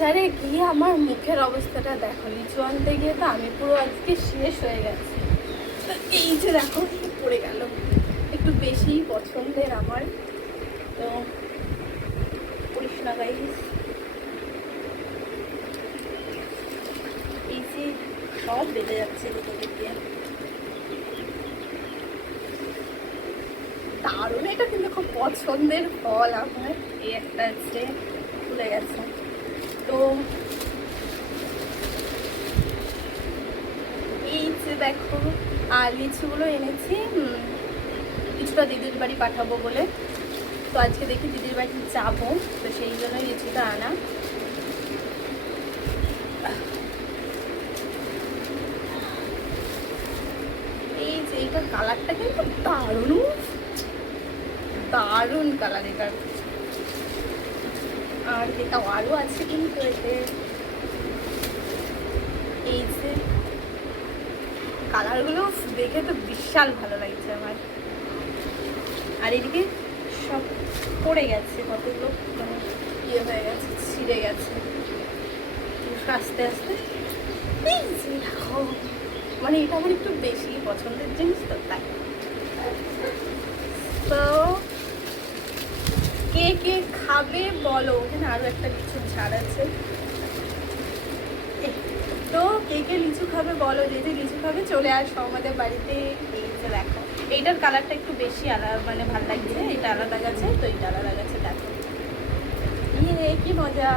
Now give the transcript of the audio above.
বাজারে গিয়ে আমার মুখের অবস্থাটা দেখো, লিচু আনতে গিয়ে তো আমি পুরো আজকে শেষ হয়ে গেছি। এই যে দেখো পড়ে গেল, একটু বেশি পছন্দের আমার, তো করিস না গাইস। এই যে সব বেঁধে যাচ্ছে দুটো দিকে, দারুণ। এটা কিন্তু খুব পছন্দের ফল আমার। এই একটা হচ্ছে খুলে গেছে, তো এই যে দেখো আর লিচুগুলো এনেছি কিছুটা দিদির বাড়ি পাঠাবো বলে। তো আজকে দেখি দিদির বাড়ি যাবো, তো সেই জন্যই লিচুটা আনা। এই যে এইটার কালারটা কিন্তু দারুণ দারুণ কালার এটার। আর এটা আরও আছে কিন্তু এতে, এই যে কালারগুলো দেখে তো বিশাল ভালো লাগছে আমার। আর এদিকে সব পড়ে গেছে, কতগুলো মানে ইয়ে হয়ে গেছে, ছিঁড়ে গেছে আস্তে আস্তে। এই যে দেখো, মানে এটা আমার একটু বেশি পছন্দের জিনিস তো তাই। তো কে কে খাবে বলো, ওখানে আরও একটা লিচুর ঝাড় আছে। তো কে কে লিচু খাবে বলো, যে যে লিচু খাবে চলে আসো আমাদের বাড়িতে। এই যে দেখো এইটার কালারটা একটু বেশি আলাদা, মানে ভালো লাগছে। এটা আলাদা গেছে, তো এটা আলাদা গেছে, দেখো কি মজা।